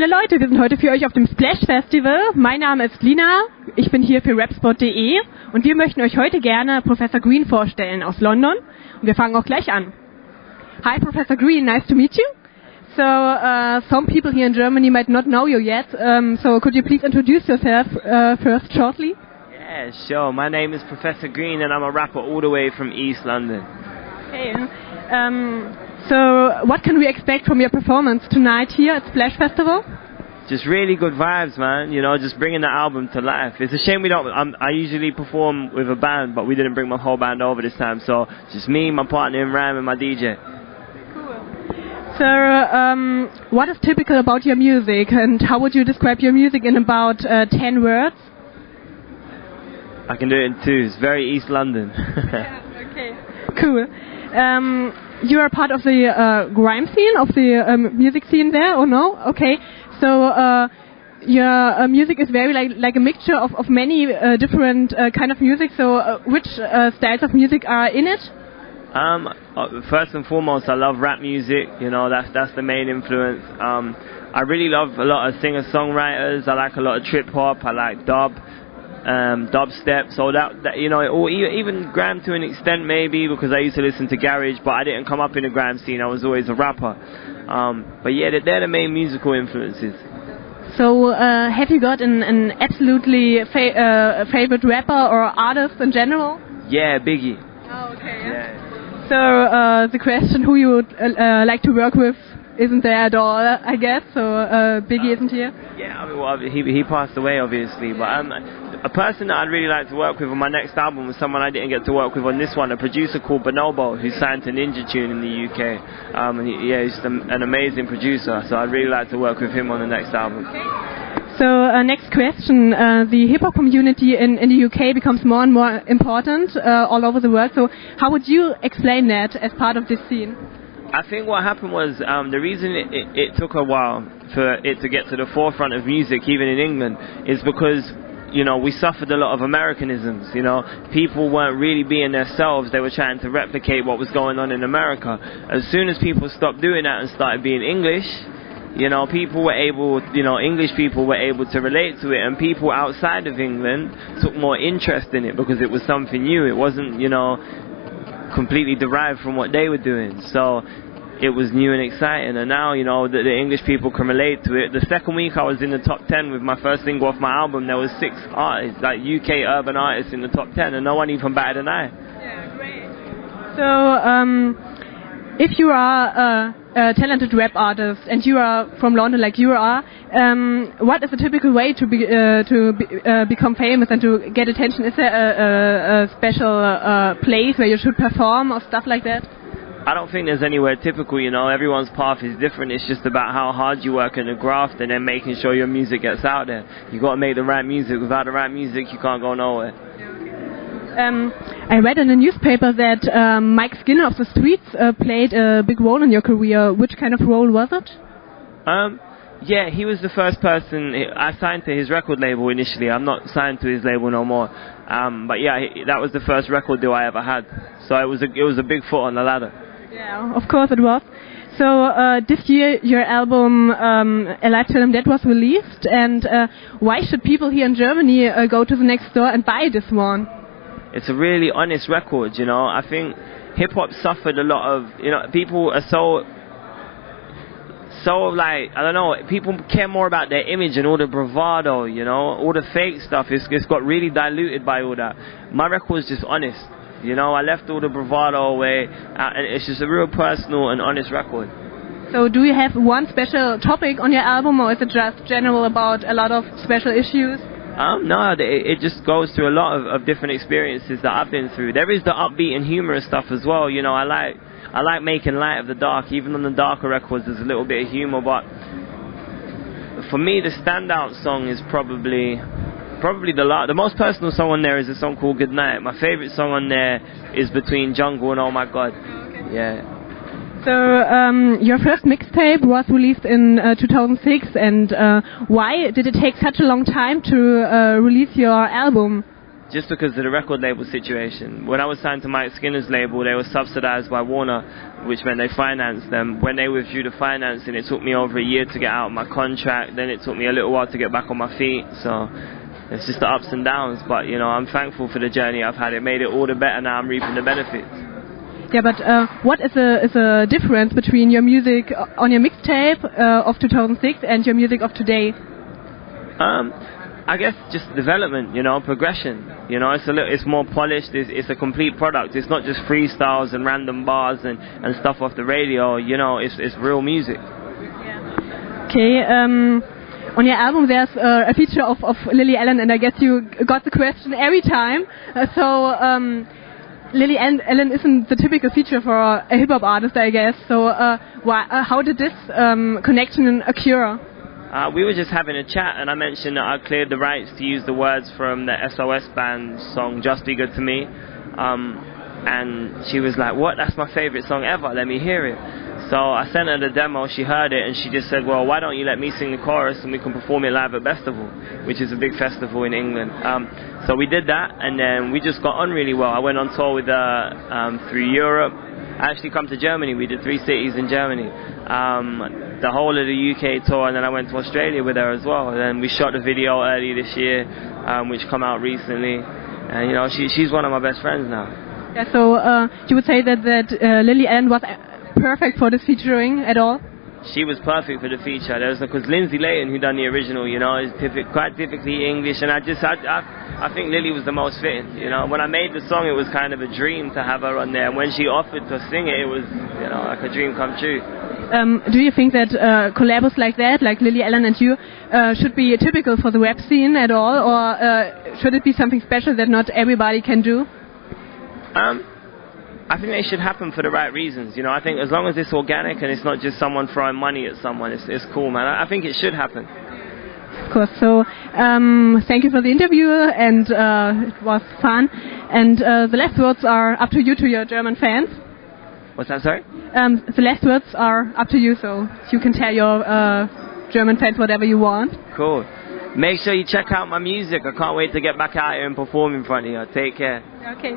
Hallo Leute, wir sind heute für euch auf dem Splash Festival. Mein Name ist Lina, ich bin hier für rapspot.de und wir möchten euch heute gerne Professor Green vorstellen aus London. Und wir fangen auch gleich an. Hi Professor Green, nice to meet you. So, some people here in Germany might not know you yet, so could you please introduce yourself first shortly? Yeah, sure. My name is Professor Green and I'm a rapper all the way from East London. Okay. So, what can we expect from your performance tonight here at Splash Festival? Just really good vibes, man. You know, just bringing the album to life. It's a shame we don't. I usually perform with a band, but we didn't bring my whole band over this time. So, just me, my partner in rhyme, and my DJ. So, what is typical about your music, and how would you describe your music in about 10 words? I can do it in 2. It's very East London. Yeah, okay, cool. You are part of the grime scene, of the music scene there, or no? Okay, so your music is very like a mixture of many different kind of music. So, which styles of music are in it? First and foremost, I love rap music. You know, that's the main influence. I really love a lot of singer-songwriters. I like a lot of trip-hop. I like dubstep. So that you know, or even grime to an extent maybe, because I used to listen to garage, but I didn't come up in the grime scene. I was always a rapper. But yeah, they're the main musical influences. So, have you got an absolutely favorite rapper or artist in general? Yeah, Biggie. Oh, okay. Yeah. So, the question who you would like to work with isn't there at all, I guess. So, Biggie isn't here. Yeah, I mean, well, he passed away, obviously. But a person that I'd really like to work with on my next album was someone I didn't get to work with on this one, a producer called Bonobo, who's signed to Ninja Tune in the UK. And he's an amazing producer, so I'd really like to work with him on the next album. Okay. So, next question. The hip-hop community in the UK becomes more and more important all over the world. So, how would you explain that as part of this scene? I think what happened was the reason it took a while for it to get to the forefront of music, even in England, is because, you know, we suffered a lot of Americanisms. You know, people weren't really being themselves. They were trying to replicate what was going on in America. As soon as people stopped doing that and started being English, you know, English people were able to relate to it, and people outside of England took more interest in it because it was something new. It wasn't, you know, completely derived from what they were doing. So it was new and exciting, and now, you know, the English people can relate to it. The second week I was in the top 10 with my first single off my album. There was 6 artists, like UK urban artists, in the top 10, and no one even batted an eye. Yeah, great. So, if you are a talented rap artist and you are from London, like you are, what is the typical way to become famous and to get attention? Is there a special place where you should perform or stuff like that? I don't think there's anywhere typical, you know. Everyone's path is different. It's just about how hard you work in the graft and then making sure your music gets out there. You got to make the right music. Without the right music, you can't go nowhere. I read in the newspaper that Mike Skinner of the Streets played a big role in your career. Which kind of role was it? Yeah, he was the first person. I signed to his record label initially. I'm not signed to his label no more. But yeah, that was the first record deal I ever had. So it was a big foot on the ladder. Yeah, of course it was. So this year your album Alive Till I'm Dead was released, and why should people here in Germany go to the next store and buy this one? It's a really honest record, you know. I think hip-hop suffered a lot of, you know, people are so like, I don't know, people care more about their image and all the bravado, you know, all the fake stuff. It's got really diluted by all that. My record is just honest, you know. I left all the bravado away, and it's just a real personal and honest record. So do you have one special topic on your album, or is it just general about a lot of special issues? No, it just goes through a lot of different experiences that I've been through. There is the upbeat and humorous stuff as well, you know. I like making light of the dark. Even on the darker records there's a little bit of humor, but for me the standout song is probably the most personal song on there is a song called Good Night. My favorite song on there is Between Jungle and Oh My God. Yeah. So your first mixtape was released in 2006, and why did it take such a long time to release your album? just because of the record label situation. When I was signed to Mike Skinner's label, they were subsidized by Warner, which meant they financed them. When they withdrew the financing, it took me over a year to get out of my contract. Then it took me a little while to get back on my feet. So it's just the ups and downs. But, you know, I'm thankful for the journey I've had. It made it all the better. Now I'm reaping the benefits. Yeah, but what is the difference between your music on your mixtape of 2006 and your music of today? I guess just development, you know, progression. You know, it's more polished. It's a complete product. It's not just freestyles and random bars and stuff off the radio. You know, it's real music. Yeah. Okay. On your album, there's a feature of Lily Allen, and I guess you got the question every time. Lily Allen isn't the typical feature for a hip hop artist, I guess. So, how did this connection occur? We were just having a chat, and I mentioned that I cleared the rights to use the words from the SOS Band song "Just Be Good to Me," and she was like, "What? That's my favorite song ever. Let me hear it." So I sent her the demo. She heard it, and she just said, "Well, why don't you let me sing the chorus and we can perform it live at Festival," which is a big festival in England. So we did that, and then we just got on really well. I went on tour with her through Europe. I actually come to Germany. We did 3 cities in Germany. The whole of the UK tour, and then I went to Australia with her as well. And then we shot the video early this year, which come out recently. And you know, she's one of my best friends now. Yeah, so you would say that Lily Allen was perfect for this featuring at all? She was perfect for the feature. Because Lindsay Layton, who done the original, you know, is quite typically English, and I think Lily was the most fitting. You know, when I made the song, it was kind of a dream to have her on there. And when she offered to sing it, it was, you know, like a dream come true. Do you think that collabs like that, like Lily Allen and you, should be typical for the rap scene at all, or should it be something special that not everybody can do? I think they should happen for the right reasons. You know, I think as long as it's organic and it's not just someone throwing money at someone, it's cool, man. I think it should happen. Of course. So thank you for the interview, and it was fun. And the last words are up to you, to your German fans. What's that, sorry? The last words are up to you, so you can tell your German fans whatever you want. Cool. Make sure you check out my music. I can't wait to get back out here and perform in front of you. Take care. Okay.